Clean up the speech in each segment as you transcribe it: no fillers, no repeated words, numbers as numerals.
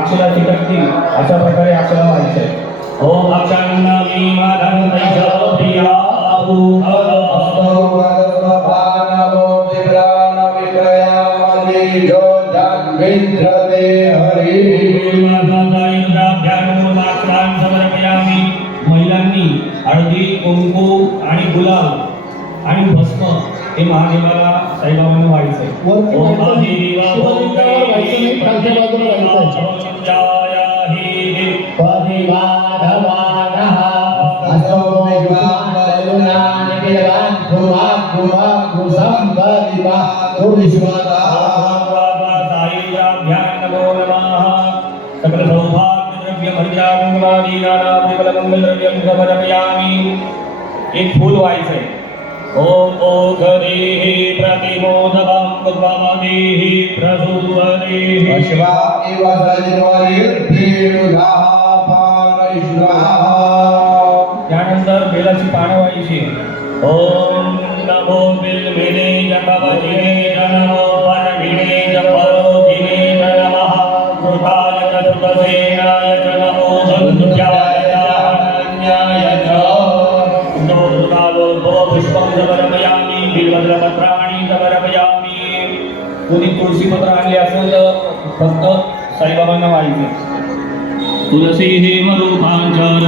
अक्षराची टक्की अशा प्रकारे आपल्याला व्हायचंय. ओम अक्षांनामी माधव नैषव प्रिया महिलांनी हळदी कुंकू आणि गुलाल आणि भस्म हे महादेवाला साईबाबांना व्हायचंय. सकल सौभाग्यद्रव्य एक फूल व्हायचंय. ओम ओघरेहि प्रतिमोदकं कुर्वमदेहि प्रसूवरेहि शिवा एव सजनवरीर्भेरुधा पारमेश्वरः. त्यानंतर बेलाची पानं व्हायची. ओम नमो बिल्विने जपवचिने नमो परमिने जपरोधिने नमः कृताय चतुर्दशेनाय च नमो बन्धुभ्याय च अनन्याय च पुष्पं समर्पयामि बिल्वपत्राणि समर्पयामि. कोणी तुळशीपत्र आणले असेल तर फक्त साईबाबांना व्हायचे. तुलसी हेमरूपांचन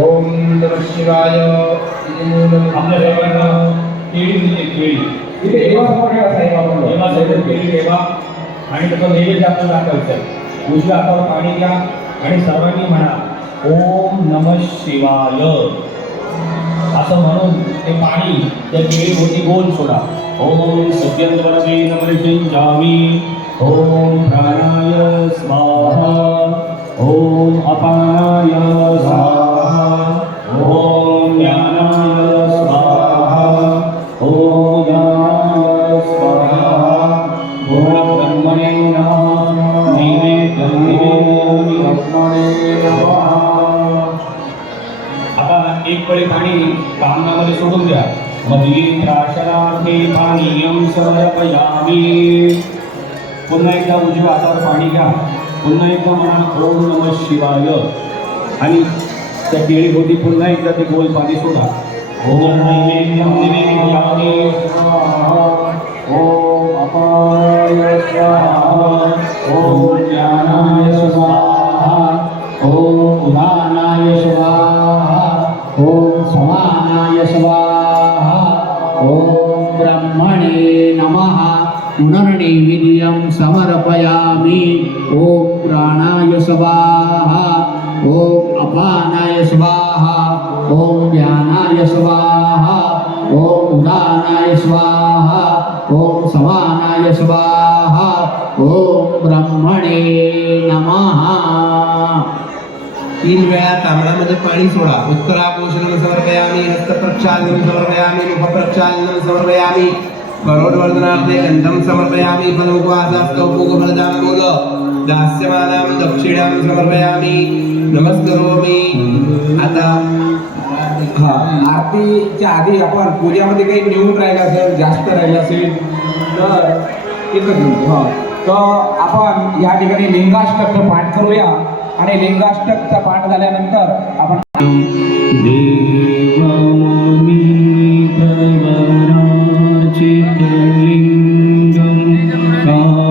ओम नमः शिवाय. आपल्या सर्वांना केळी दिली. केळी इथे देवासमोर ठेवा साईबाबांना. देवासमोर केळी ठेवा आणि त्याचा नैवेद्य आपल्याला दाखवायचा आहे. उजव्या हातावर पाणी घ्या आणि सर्वांनी म्हणा ओम नमः शिवाय असं म्हणून ते पाणी त्या केळीभोवती गोल सोडा. ओम सत्यंवरते नमर्षिंचामि. ओम प्राणाय स्वाहा. ओम अपानाय स्वाहा. ओम ज्ञानाय स्वाहा. ओम ज्ञानाय स्वाहा. ओम ब्रह्मणे नमः. आता एक पळी पाणी कामनामध्ये सोडून द्या. मदीत्राशनार्थे पानीयं समर्पयामि. पुन्हा एकदा उजव्या हातावर पाणी घ्या. पुन्हा एकदा म्हणा ओम नमः शिवाय आणि त्या केळीभोवती पुन्हा एकदा ते गोल पाणी सोडा. ओम नैवेद्यं निवेदयामि. ओम अपाय स्वाहा. ओम ज्ञानाय स्वाहा. ओम उदानाय स्वाहा. ओम समानाय स्वाहा. ओम ब्रह्मणे नमः. पुनर्नैवेद्यं समर्पयामि. ओम प्राणाय स्वाहा. ओम अपानाय स्वाहा. ओम ज्ञानाय स्वाहा. ओम उदानाय स्वाहा. ओम समानाय स्वाहा. ओम ब्रह्मणे नमः. 3 वेळा तांबडामध्ये पाणी सोडा. उत्तरापोषणं समर्पयामि. हस्तप्रक्षालनं समर्पयामि. मुखप्रक्षालनं समर्पयामि. करोडवर्धनार्थे गन्धं समर्पयामि. फलमुखवासास्तौपुकफलदाम्बूल दास्यमानां दक्षिणां समर्पयामि. नमस्करोमि. आता आरतीच्या आधी आपण पूजामध्ये काही निवडून राहिलं असेल, जास्त राहिलं असेल तर आपण या ठिकाणी लिंगाष्टकचा पाठ करूया आणि लिंगाष्टकचा पाठ झाल्यानंतर आपण Namo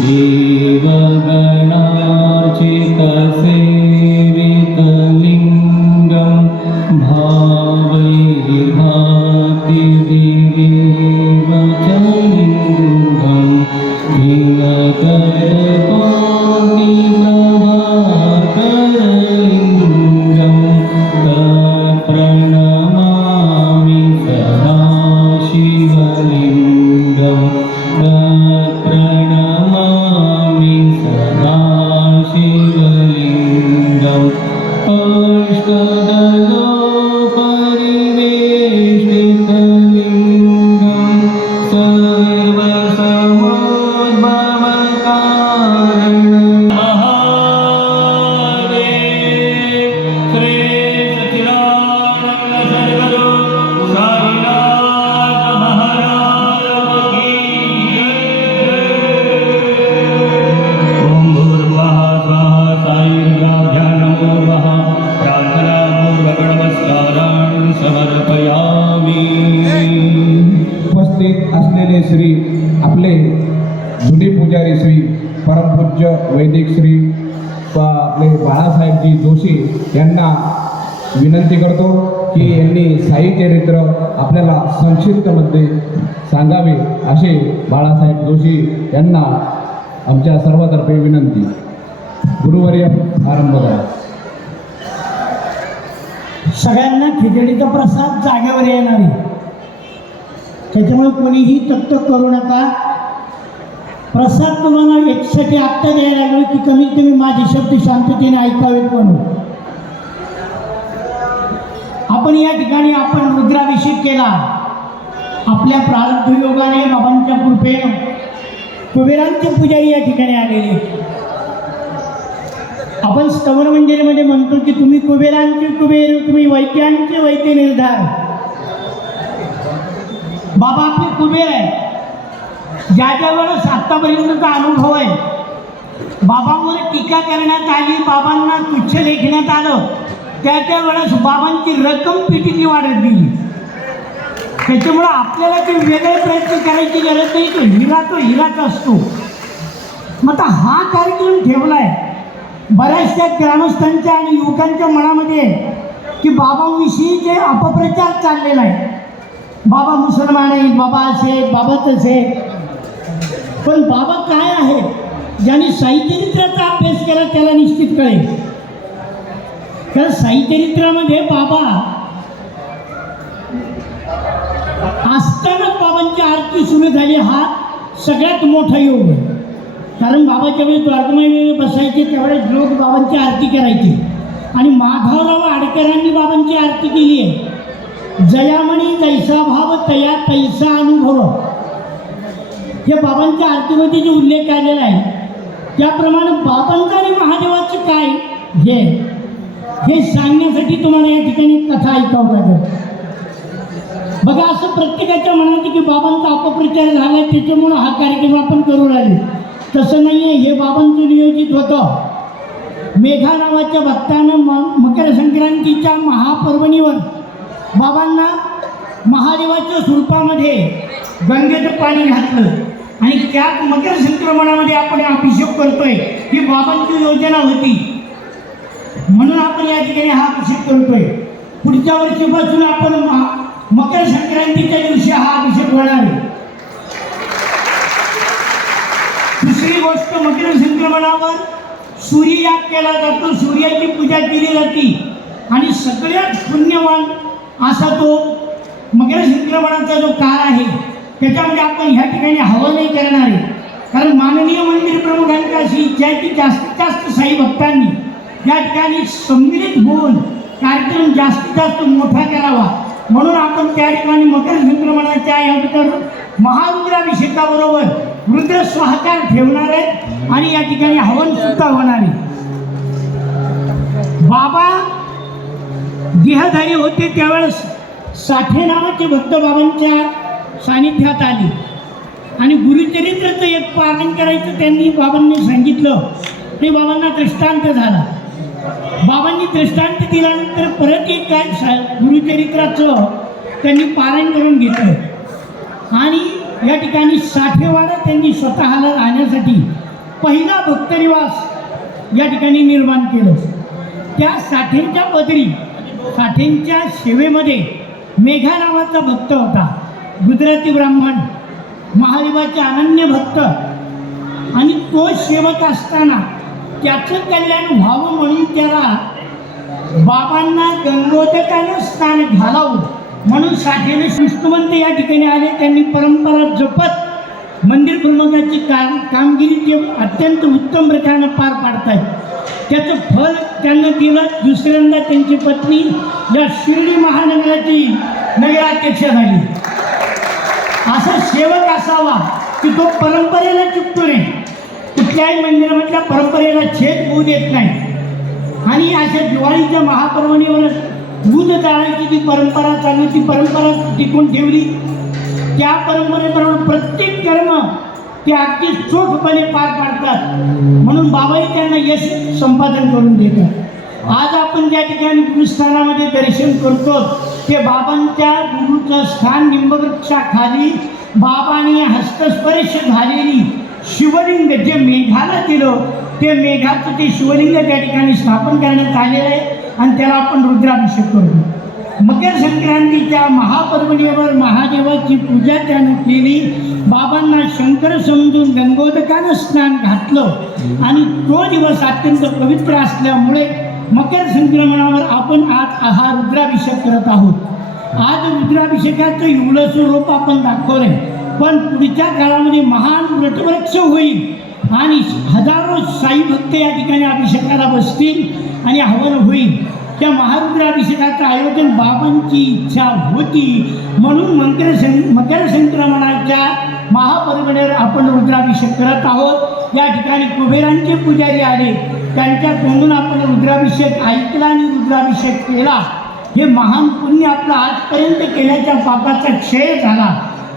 देवगणार्चितसेवितलिङ्गं भावैर्भाति दिवेव च लिङ्गं दिनकरकोटिप्रभाकरलिङ्गं तत्प्रणमामि सदा शिवलिङ्गं तत्प्रणमामि सदा शिवलिङ्गम् अष्टदलोपरिवेष्टितलिङ्गं सर्वसमोद्भवकारणं महादेव श्री सच्चिदानंद सद्गुरु साईनाथ महाराज की जय। ओम भूर्भुवः स्वः साईभ्यां नमो नमः। प्रार्थनापूर्वक नमस्कारान् समर्पयामि। उपस्थित असलेले श्री आपले जुने पुजारी श्री परमपूज्य वैदिक श्री आपले बाळासाहेबजी जोशी यांना विनंती करतो की यांनी साई चरित्र आपल्याला संक्षिप्तमध्ये सांगावे असे बाळासाहेब जोशी यांना आमच्या सर्वातर्फे विनंती. गुरुवर्य आरंभ करा. सगळ्यांना खिचडीचा प्रसाद जागेवर येणार आहे, त्याच्यामुळे कोणीही तक्त करू नका. प्रसाद तुम्हाला याच्यासाठी आत्ता द्यायला लागलो की कमीत कमी माझे शब्द शांततेने ऐकावेत म्हणून. आपण या ठिकाणी आपण रुद्राभिषेक केला. आपल्या प्रारब्ध योगाने बाबांच्या कृपेनं कुबेरांचे पुजारी या ठिकाणी आलेले. आपण स्तवन मंदिरामध्ये म्हणतो की तुम्ही कुबेरांचे कुबेर, तुम्ही वैद्यांचे वैद्य निर्धार. बाबा आपले कुबेर आहे. ज्या ज्या वेळेस आत्तापर्यंतचा अनुभव आहे, बाबांवर टीका करण्यात आली, बाबांना तुच्छ लेखण्यात आलं, त्या वेळेस बाबांची रक्कम पेटीतली वाढत गेली. त्याच्यामुळं आपल्याला ते वेगळे प्रयत्न करायची गरज नाही. तो हिराच असतो. मग आता हा कार्यक्रम ठेवला आहे बऱ्याचशा ग्रामस्थांच्या आणि युवकांच्या मनामध्ये की बाबांविषयी जे अपप्रचार चाललेला आहे, बाबा मुसलमान आहेत, बाबा असे, बाबा तसे. पण बाबा काय आहे, ज्याने साईचरित्राचा अभ्यास केला त्याला निश्चित कळेल. कारण साईचरित्रामध्ये बाबा असतानाच बाबांची आरती सुरू झाली, हा सगळ्यात मोठा योग आहे. कारण बाबाच्या वेळी द्वारकामाई वेळी बसायचे त्यावेळेस लोक बाबांची आरती करायची. आणि माधवराव आडकरांनी बाबांची आरती केली आहे. जयामणी जैसा भाव तया तैसा अनुभव, हे बाबांच्या आरतीमध्ये जे उल्लेख आलेला आहे त्याप्रमाणे बाबांचं आणि महादेवाचं काय हे सांगण्यासाठी तुम्हाला या ठिकाणी कथा ऐकावं लागेल. बघा, असं प्रत्येकाच्या मनात की बाबांचा अपप्रचार झाला आहे त्याच्यामुळं हा कार्यक्रम आपण करू राहिले. तसं नाही आहे. हे बाबांचं नियोजित होतं. मेघा नावाच्या भक्तानं मकर संक्रांतीच्या महापर्वणीवर बाबांना महादेवाच्या स्वरूपामध्ये गंगेचं पाणी घातलं आणि त्या मकर संक्रमणामध्ये आपण अभिषेक करतोय. ही बाबांची योजना होती म्हणून आपण या ठिकाणी हा अभिषेक करतोय. पुढच्या वर्षीपासून आपण मकर संक्रांतीच्या दिवशी हा अभिषेक होणार आहे. दुसरी गोष्ट, मकर संक्रमणावर सूर्ययाग केला जातो, सूर्याची पूजा केली जाते आणि सगळ्यात पुण्यवान असा तो मकर संक्रमणाचा जो काळ आहे त्याच्यामध्ये आपण ह्या ठिकाणी हवन नाही करणार आहे. कारण माननीय मंदिर प्रमुखांची अशी इच्छा आहे की जास्तीत जास्त साई भक्तांनी या ठिकाणी सम्मिलित होऊन कार्यक्रम जास्तीत जास्त मोठा करावा. म्हणून आपण त्या ठिकाणी मकर संक्रमणाच्या या महारुद्राभिषेकाबरोबर रुद्र स्वाहाकार ठेवणार आहे आणि या ठिकाणी हवन सुद्धा होणार आहे. बाबा देहधारी होते त्यावेळेस साठे नावाचे भक्त बाबांच्या सानिध्यात आले आणि गुरुचरित्राचं एक पारायण करायचं त्यांनी बाबांनी सांगितलं. ते बाबांना दृष्टांत झाला. बाबांनी दृष्टांत दिल्यानंतर परत एक काय गुरुचरित्राचं त्यांनी पारायण करून घेतलं आणि या ठिकाणी साठेवाडा त्यांनी स्वतःला राहण्यासाठी पहिला भक्तनिवास या ठिकाणी निर्माण केलं. त्या साठेंच्या पदरी साठेंच्या सेवेमध्ये मेघा नावाचा भक्त होता, गुजराती ब्राह्मण, महादेवाचे अनन्य भक्त. आणि तो सेवक असताना त्याचं कल्याण व्हावं म्हणून त्याला बाबांना गंगोदकानं स्नान घालावं म्हणून साठेने विष्णुवंत या ठिकाणी आले. त्यांनी परंपरा जपत मंदिर प्रमुखाची कामगिरी ते अत्यंत उत्तम प्रकारे पार पाडतायत. त्याचं फल त्यांना दिलं. दुसऱ्यांदा त्यांची पत्नी या शिर्डी महानगराची नगराध्यक्ष झाली. असा सेवक असावा की तो परंपरेला चुकतो नाही, कुठल्याही मंदिरामधल्या परंपरेला छेद होऊ देत नाही. आणि अशा दिवाळीच्या महापर्वणीवर दूध जाळायची जी परंपरा चालू, ती परंपरा टिकून ठेवली. त्या परंपरेबरोबर प्रत्येक कर्म ते अगदी चोखपणे पार पाडतात. म्हणून बाबाही त्यांना यश संपादन करून देतात. आज आपण ज्या ठिकाणी गुरुस्थानामध्ये दर्शन करतो ते बाबांच्या गुरुचं स्थान निंबवृक्षाखाली बाबांनी हस्तस्पर्श झालेली शिवलिंग जे मेघाला दिलं, ते मेघाचं ते शिवलिंग त्या ठिकाणी स्थापन करण्यात आलेलं आहे आणि त्याला आपण रुद्राभिषेक करतो. मकर संक्रांतीच्या महापर्वणीवर महादेवाची पूजा त्यानं केली. बाबांना शंकर समजून गंगोदकानं स्नान घातलं आणि तो दिवस अत्यंत पवित्र असल्यामुळे मकर संक्रमणावर आपण आज हा रुद्राभिषेक करत आहोत. आज रुद्राभिषेकाचं एवढं स्वरूप आपण दाखवलंय, पण पुढच्या काळामध्ये महान व्रतवृक्ष होईल आणि हजारो साई भक्त या ठिकाणी अभिषेकाला बसतील आणि हवन होईल. त्या महारुद्राभिषेकाचं आयोजन बाबांची इच्छा होती म्हणून मकर संक्रमणाच्या महापर्वणीवर आपण रुद्राभिषेक करत आहोत. या ठिकाणी कुबेरांचे पुजारी आले, त्यांच्या तोंडून आपण रुद्राभिषेक ऐकला आणि रुद्राभिषेक केला. हे महान पुण्य आपलं आजपर्यंत केल्याच्या पापाचा क्षय झाला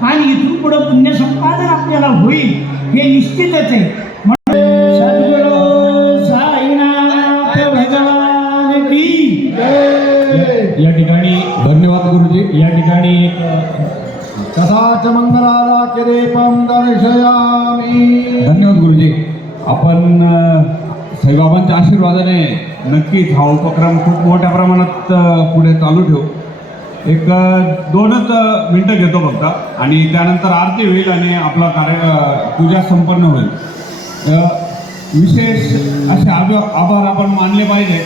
आणि इथून पुढं पुण्य संपादन आपल्याला होईल हे निश्चितच आहे. म्हणून सद्गुरू साईनाथ भगवान की या ठिकाणी धन्यवाद गुरुजी. या ठिकाणी तथाच मंगलाला किरीपम दर्शयामी. धन्यवाद गुरुजी. आपण साईबाबांच्या आशीर्वादाने नक्कीच हा उपक्रम खूप मोठ्या प्रमाणात पुढे चालू ठेवू. एक 2च मिनटं घेतो फक्त आणि त्यानंतर आरती होईल आणि आपला पूजा संपन्न होईल. विशेष असे आभार आपण मानले पाहिजे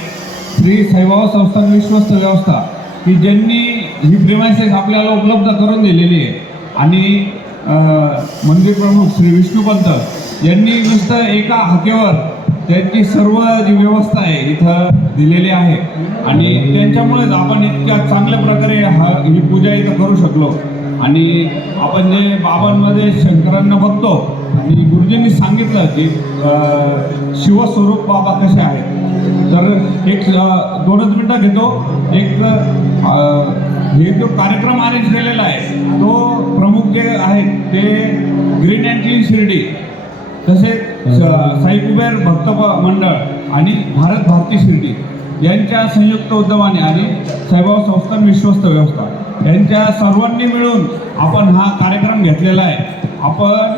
श्री साईबाबा संस्थान विश्वस्त व्यवस्था की ज्यांनी ही प्रेमायसेस आपल्याला उपलब्ध करून दिलेली आहे. आणि मंदिर प्रमुख श्री विष्णुपंत यांनी नुसतं एका हाकेवर त्यांची सर्व जी व्यवस्था आहे इथं दिलेली आहे आणि त्यांच्यामुळेच आपण इतक्या चांगल्या प्रकारे ही पूजा इथं करू शकलो. आणि आपण जे बाबांमध्ये शंकरांना बघतो आणि गुरुजींनी सांगितलं की शिवस्वरूप बाबा कसे आहेत. तर एक 2च मिनटं घेतो. एक हे जो कार्यक्रम अरेंज केलेला आहे तो प्रमुख जे आहेत ते ग्रीन अँड क्लीन शिर्डी, तसेच साई कुबेर भक्त मंडळ आणि भारत भारती शिर्डी यांच्या संयुक्त उद्यमाने आणि साईबाबा संस्थान विश्वस्त व्यवस्था यांच्या सर्वांनी मिळून आपण हा कार्यक्रम घेतलेला आहे. आपण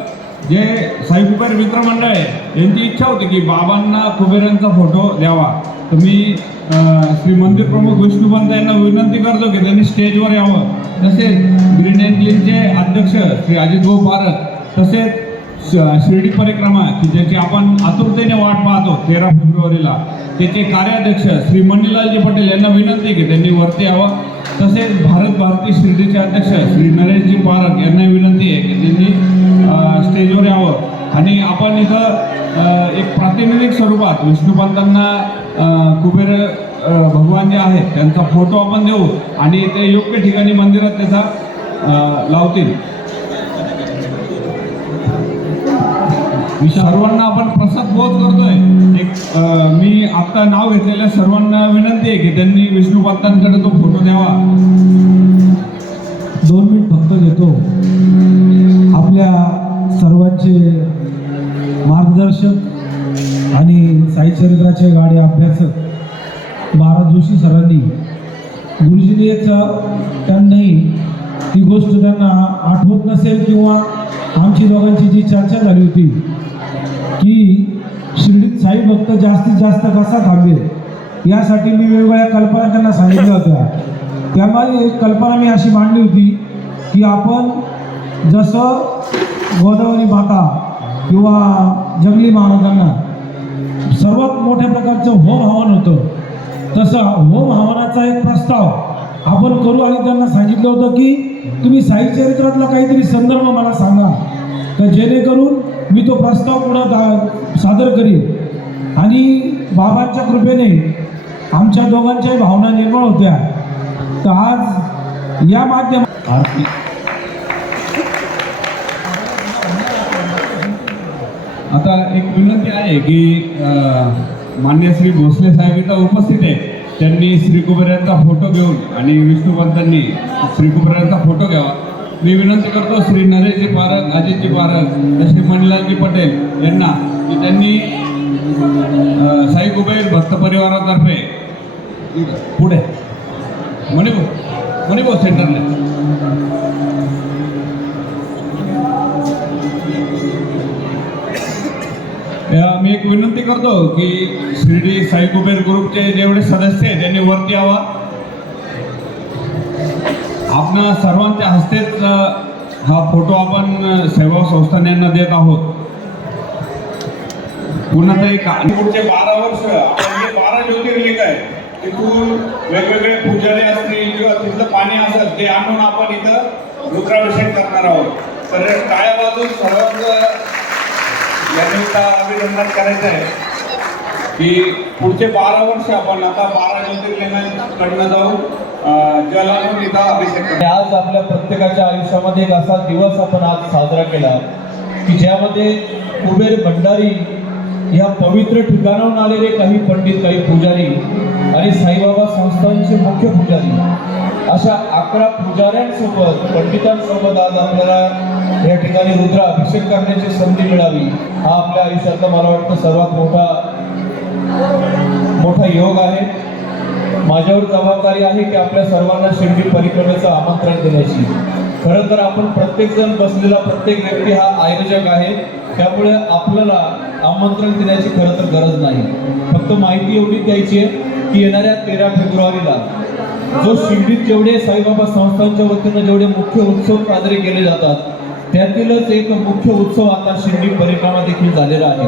जे साई कुबेर मित्र मंडळ आहे यांची इच्छा होती की बाबांना कुबेरांचा फोटो द्यावा. तर मी श्री मंदिर प्रमुख विष्णुपंत यांना विनंती करतो की त्यांनी स्टेजवर यावं. तसेच ग्रीन अँड क्लीनचे अध्यक्ष श्री अजित भाऊ पारख, तसेच शिर्डी परिक्रमा की ज्याची आपण आतुरतेने वाट पाहतो 13 फेब्रुवारीला, त्याचे कार्याध्यक्ष श्री मणिलालजी पटेल यांना विनंती की त्यांनी वरती यावं. तसेच भारत भारती शिर्डीचे अध्यक्ष श्री नरेशजी पारख यांना विनंती आहे की त्यांनी स्टेजवर यावं. आणि आपण इथं एक प्रातिनिधिक स्वरूपात विष्णुपंतांना कुबेर भगवान जे आहेत त्यांचा फोटो आपण देऊ आणि ते योग्य ठिकाणी मंदिरात त्याचा लावतील. सर्वांना आपण प्रसाद बोध करतोय. एक मी आता नाव घेतलेल्या सर्वांना विनंती आहे की त्यांनी विष्णुपंतांकडे तो फोटो द्यावा. 2 मिनिट फक्त घेतो. आपल्या सर्वांचे मार्गदर्शक आणि साईचरित्राचे गाडे अभ्यासक महाराज जोशी सरांनी गुरुजींनी त्यांनी ती गोष्ट त्यांना आठवत नसेल किंवा आमची दोघांची जी चर्चा झाली होती की शिर्डीत साई भक्त जास्तीत जास्त कसा थांबेल यासाठी मी वेगवेगळ्या कल्पना त्यांना सांगितल्या होत्या. त्यामध्ये एक कल्पना मी अशी मांडली होती की आपण जसं गोदावरी माता किंवा जंगली महाराजांना सर्वात मोठ्या प्रकारचं होम हवन होतं, तसं होम हवनाचा एक प्रस्ताव आपण करू आणि त्यांना सांगितलं होतं की तुम्ही साई चरित्रातला काहीतरी संदर्भ मला सांगा, तर जेणेकरून मी तो प्रस्ताव पुढं सादर करीन. आणि बाबांच्या कृपेने आमच्या दोघांच्याही भावना निर्माण होत्या. तर आज या माध्यमात आता एक विनंती आहे की मान्य श्री भोसले साहेब इथं उपस्थित आहे. त्यांनी श्री कुबेरांचा फोटो घेऊन आणि विष्णुपंतांनी श्री कुबेरांचा फोटो घ्यावा. मी विनंती करतो श्री नरेशजी पारख, अजितजी पारख, श्री मणिलालजी पटेल यांना की त्यांनी साई कुबेर भक्त परिवारातर्फे पुढे मणिपूर सेंटरला मी एक विनंती करतो की शिर्डी साई कुबेर ग्रुपचे जेवढे सदस्य आहेत त्यांनी वरती यावा. आपणा सर्वांच्या हस्तेच हा फोटो आपण सेवा संस्थांना देत आहोत. पुन्हा एक पुढचे 12 वर्ष आपण जे 12 ज्योतिर्लिंग आहे तिथून वेगवेगळे पुजारी असतील किंवा तिथलं पाणी असेल ते आणून आपण इथं रुद्राभिषेक करणार आहोत. तर टाळ्या वाजून सर्वांचं यानिमित्त अभिनंदन करायचं आहे की पुढचे 12 वर्ष आपण आता 12 ज्योतिर्लिंगांकडनं जाऊन जल आणून इथं अभिषेक करतो. आज आपल्या प्रत्येकाच्या आयुष्यामध्ये एक असा दिवस आपण आज साजरा केला की ज्यामध्ये कुबेर भंडारी या पवित्र ठिकाणाहून आलेले काही पंडित, काही पुजारी आणि साईबाबा संस्थांचे मुख्य पुजारी अशा 11 पुजाऱ्यांसोबत, पंडितांसोबत आज आपल्याला या ठिकाणी रुद्राभिषेक करण्याची संधी मिळावी. हा आपल्या आयुष्यातला मला वाटतं सर्वात मोठा योग आहे. माझ्यावर जबाबदारी आहे की आपल्या सर्वांना शिर्डी परिक्रमेचं आमंत्रण देण्याची. खरं तर आपण प्रत्येकजण बसलेला प्रत्येक व्यक्ती हा आयोजक आहे, त्यामुळे आपल्याला आमंत्रण देण्याची खरं तर गरज नाही. फक्त माहिती एवढी द्यायची आहे की येणाऱ्या 13 फेब्रुवारीला जो शिर्डीत जेवढे साईबाबा संस्थांच्या वतीनं जेवढे मुख्य उत्सव साजरे केले जातात त्यातीलच एक मुख्य उत्सव आता शिर्डी परिक्रमा देखील झालेला आहे.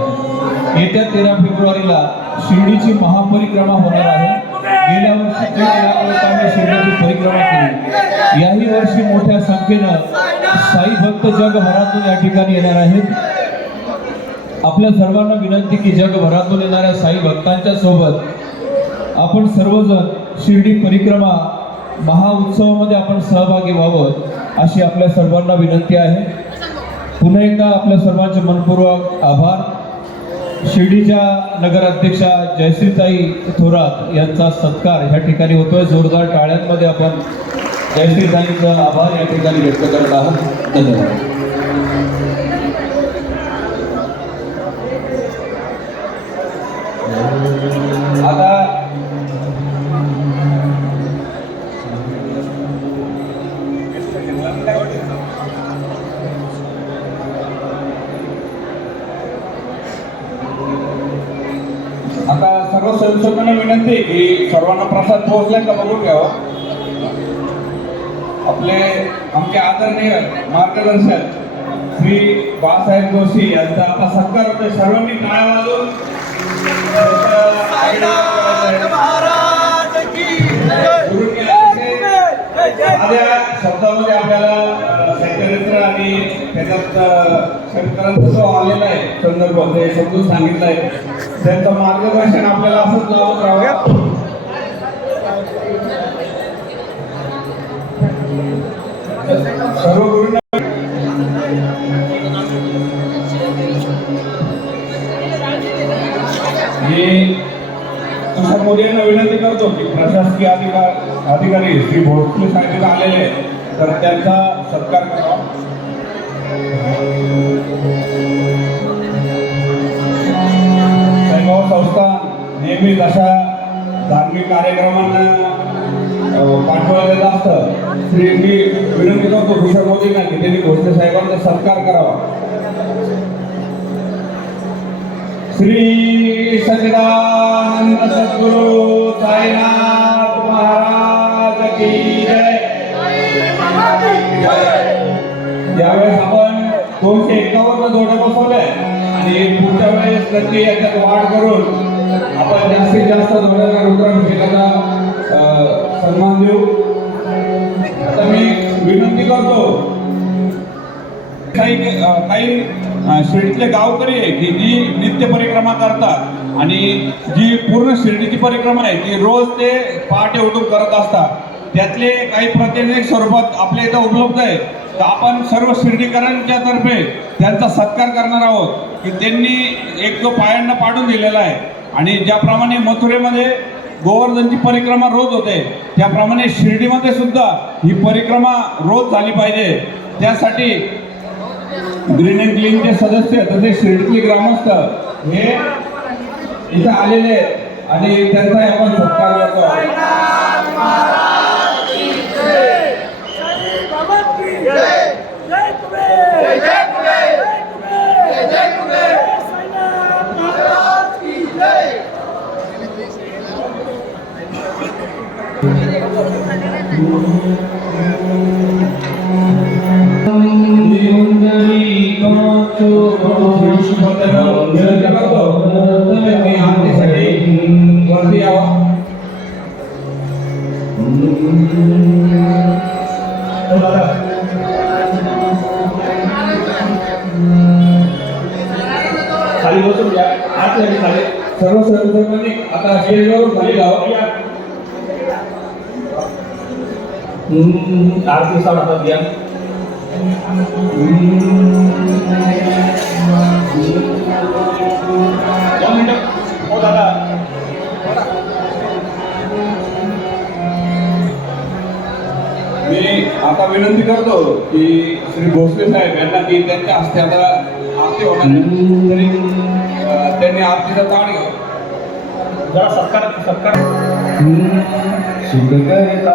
येत्या 13 फेब्रुवारीला शिर्डीची महापरिक्रमा होणार आहे. गेल्या वर्षी 3 लाख लोकांनी शिर्डीची परिक्रमा केली. याही वर्षी मोठ्या संख्येनं साई भक्त जगभरातून या ठिकाणी येणार आहेत. आपल्या सर्वांना विनंती की जगभरातून येणाऱ्या साई भक्तांच्या सोबत आपण सर्वजण शिर्डी परिक्रमा महाउत्सवामध्ये आपण सहभागी व्हावं अशी आपल्या सर्वांना विनंती आहे. पुन्हा एकदा आपल्या सर्वांचे मनपूर्वक आभार. शिर्डीच्या नगराध्यक्षा जयश्रीताई थोरात यांचा सत्कार ह्या ठिकाणी होतोय. जोरदार टाळ्यांमध्ये आपण जयश्रीताईंचा आभार या ठिकाणी व्यक्त करत आहोत. धन्यवाद. आता सर्व स्वयंसेवकांना विनंती आहे की सर्वांना प्रसाद पोहोचलाय का बघून घ्यावा. आमचे आदरणीय मार्गदर्शक श्री बाळासाहेब जोशी यांचा आता सत्कार होतोय. सर्वांनी टाळ्या वाजवून साध्या शब्दामध्ये आपल्याला साहित्यरित्र आणि त्याच्यात शंकरांचा जो आलेला आहे संदर्भ ते समजून सांगितलं आहे. त्यांचं मार्गदर्शन आपल्याला असंच लावत राहावं. सर्व गुरूंना मी तुषार मोदी यांना विनंती करतो की प्रशासकीय अधिकारी श्री भोसले साहेब आलेले तर त्यांचा सत्कार करावा. साईबाबा संस्थान नेहमीच अशा धार्मिक कार्यक्रमांना पाठवलं गेलं असतं. मी विनंती करतो तुषार मोदींना की त्यांनी भोसले साहेबांचा सत्कार करावा. श्री सच्चिदानंद सद्गुरु साईनाथ महाराज की जय. यावेळेस आपण 251 जोड्या बसवल्या आणि पुढच्या वेळेस नक्की याच्यात वाढ करून आपण जास्तीत जास्त जोड्यांना रुद्राभिषेकाचा सन्मान देऊ. आता मी विनंती करतो काही शिर्डीतले गावकरी आहे की जी नित्य परिक्रमा करतात आणि जी पूर्ण शिर्डीची परिक्रमा आहे ती रोज ते पहाटे उठून करत असतात. त्यातले काही प्रातिनिधिक स्वरूपात आपल्या इथं उपलब्ध आहे. तर आपण सर्व शिर्डीकरांच्या तर्फे त्यांचा सत्कार करणार आहोत की त्यांनी एक जो पायांना पाडून दिलेला आहे आणि ज्याप्रमाणे मथुरेमध्ये गोवर्धनची परिक्रमा रोज होते त्याप्रमाणे शिर्डीमध्ये सुद्धा ही परिक्रमा रोज झाली पाहिजे. त्यासाठी ग्रीन अँड क्लीनचे सदस्य तसेच शिर्डीतले ग्रामस्थ हे इथं आलेले आहेत आणि त्यांचा आपण सत्कार करतो. वरती यावा. खाली बसून घ्या. आत खाली सर्व सर्वांनी आता स्टेजवर खाली लावा. आरती सावध हातात घ्या. दोन मिनिटं. हो दादा. मी आता विनंती करतो की श्री भोसले साहेब यांना की त्यांच्या हस्ते आता आरती होणार आहे तरी त्यांनी आरतीचा ताट घ्यावा. जरा सत्कार सुख करता